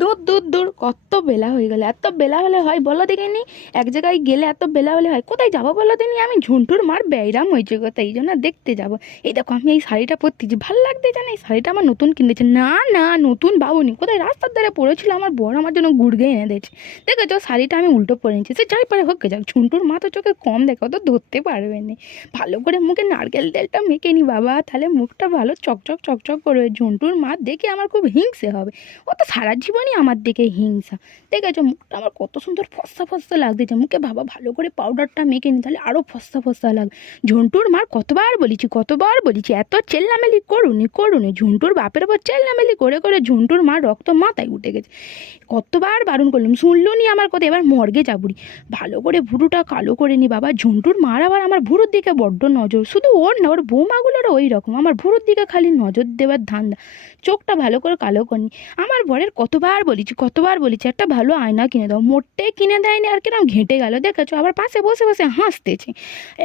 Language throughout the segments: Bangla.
দূর দূর দূর, কত বেলা হয়ে গেল। এত বেলা হলে হয় বলো দেখিনি? এক জায়গায় গেলে এত বেলা হলে হয়? কোথায় যাবো বলো দেখিনি? আমি ঝুন্টুর মার ব্যায়াম হয়েছে কথা, এই জন্য দেখতে যাবো। এই দেখো আমি এই শাড়িটা পরতেছি, ভাল লাগতে জানো? এই শাড়িটা আমার নতুন কিনেছে। না না, নতুন পাবোনি, কোথায় রাস্তার ধারে পড়েছিল, আমার বর আমার জন্য গুড়গে এনে দিয়েছে। দেখেছো শাড়িটা আমি উল্টো পরে নিচ্ছি, সে যাই পারে হোক যাক, ঝুন্টুর মা তো চোখে কম দেখে, ও তো ধরতে পারবে না। ভালো করে মুখে নারকেল তেলটা মেখে নি বাবা, তাহলে মুখটা ভালো চকচক চকচক করবে। ঝুন্টুর মা দেখে আমার খুব হিংসে হবে, ও তো সারা জীবনই আমার দিকে হিংসা। দেখেছো মুখটা আমার কত সুন্দর ফর্সা ফর্সা লাগতেছে, মুখে বাবা ভালো করে পাউডারটা মেখে নি, তাহলে আরও ফর্সা ফর্সা লাগবে। ঝন্টুর মার কতবার বলেছি এত চেল্লামেলি করুনি। ঝুন্টুর বাপের ওপর চেল্লামেলি করে করে ঝুন্টুর মার রক্ত মাথায় উঠে গেছে। কতবার বারণ করলাম, শুনলো নি আমার কথা। এবার মর্গে যাবুরি, ভালো করে ভুরুটা কালো করে নি বাবা। ঝুন্টুর মার আবার আমার ভুরুর দিকে বড্ড নজর, শুধু ওর না, ওর বৌমাগুলোরও ওই রকম, আমার ভুরুর দিকে খালি নজর দেওয়ার ধান্দা। চোখটা ভালো করে কালো করনি। আমার বরের কতবার বলেছি একটা ভালো আয়না কিনে দাও, মোটে কিনে দেয়নি। আর কিরম ঘেঁটে গেল দেখেছো, আবার পাশে বসে বসে হাসতেছে।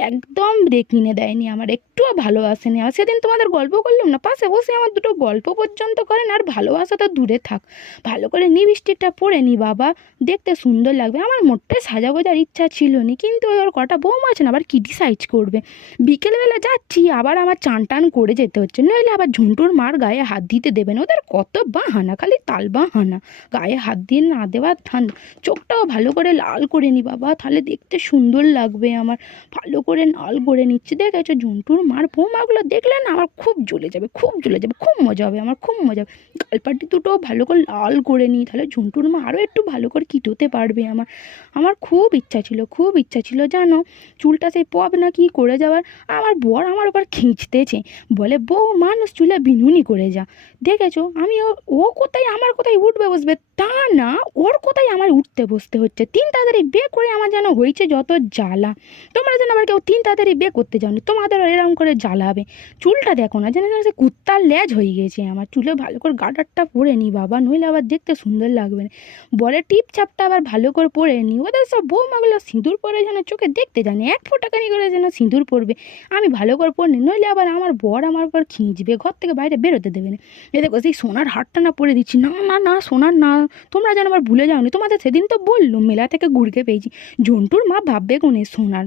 একদম কিনে দেয়নি, আমার একটুও ভালোবাসেনি। আর সেদিন তোমাদের গল্প করলাম না, পাশে বসে আমার দুটো গল্প পর্যন্ত করেন, আর ভালোবাসা তো দূরে থাক। ভালো করে লিপস্টিকটা পরে নি বাবা, দেখতে সুন্দর লাগবে। আমার মোটে সাজা গোজার ইচ্ছা ছিল না, কিন্তু ওর কটা বৌমা আছে না, আবার কি ডিসাইড করবে। বিকেলবেলা যাচ্ছি, আবার আমার চান টান করে যেতে হচ্ছে, নইলে আবার ঝুন্টুর মার গায়ে হাত দিতে দেবে না। ওদের কত বাহানা, খালি তাল বাহানা, গায়ে হাত দিয়ে না দেওয়ার ঠান্ডা। চোখটাও ভালো করে লাল করে নি বাবা, তাহলে দেখতে সুন্দর লাগবে আমার। ভালো করে লাল করে নিচ্ছি, দেখেছো ঝুন্টুর মার বৌমাগুলো দেখলে না আমার খুব জ্বলে যাবে, খুব মজা হবে আমার, খুব মজা হবে। গালপাটি দুটো ভালো করে লাল করে নিই, তাহলে ঝুন্টুর মা আরও একটু ভালো করে কিটোতে পারবে আমার। আমার খুব ইচ্ছা ছিল জানো, চুলটা সেই পব না কি করে যাওয়ার। আমার বর আমার ওপর খিঁচতেছে, বলে বউ মানুষ চুলে বিনুনি করে যা। দেখেছো আমি ও কোথায় আমার কোথায় উঠবে বসবে তা না, ওর কোথায় আমার উঠতে বসতে হচ্ছে। 3 তাড়াতাড়ি বিয়ে করে আমার যেন হয়েছে যত জ্বালা। তোমরা যেন আবার কেউ 3 তাড়াতাড়ি বিয়ে করতে যাওনি, তোমাদের এরকম করে জ্বালাবে। চুলটা দেখো না, যেন সে কুত্তার লেজ হয়ে গেছে আমার। চুলে ভালো করে গার্ডারটা পরে নি বাবা, নইলে আবার দেখতে সুন্দর লাগবে না। বলে টিপছাপটা আবার ভালো করে পরে নি। ওদের সব বৌমাগুলো সিঁদুর পরে যেন চোখে দেখতে জানে, 1 ফোঁটাখানি করে যেন সিঁদুর পরবে। আমি ভালো করে পরে, নইলে আবার আমার বর আমার উপর খিঁচবে, ঘর থেকে বাইরে বেরোতে দেবে না। এ দেখো সেই সোনার হারটা না পরে দিচ্ছি, না না না সোনার না। তোমরা যেন আবার ভুলে যাওনি, তোমাদের সেদিন তো বললুম মেলা থেকে গুড়কে পেয়েছি। ঝন্টুর মা ভাববে কোনে সোনার।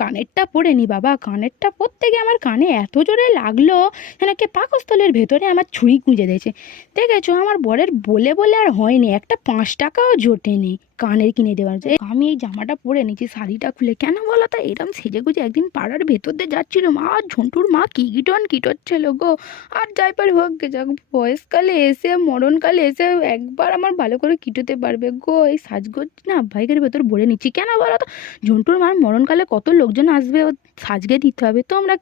কানেরটা পরে নি বাবা, কানেরটা পরতে গিয়ে আমার কানে এত জোরে লাগলো, যেন কে পাকস্থলের ভেতরে আমার ছুরি গুঁজে দিয়েছে। দেখেছো আমার বরের বলে বলে আর হয়নি, একটা 5 টাকাও জোটেনি কানের কিনে দেওয়ার। যে আমি এই জামাটা পরে নিচ্ছি, শাড়িটা খুলে কেন বলো তো, এরম সেজে গুজে একদিন পাড়ার ভেতর দিয়ে যাচ্ছিল, মা ঝন্টুর মা কিটচ্ছিল গো। আর যাই পারে হোক গে যাক, বয়সকালে এসে মরণকালে এসে একবার আমার ভালো করে কিটোতে পারবে গো। এই সাজগোজ না ভাইগের ভেতর ভরে নিচ্ছি কেন বলো তো, ঝন্টুর মার মরণকালে কত লোকজন আসবে, ও সাজগে দিতে হবে। তোমরা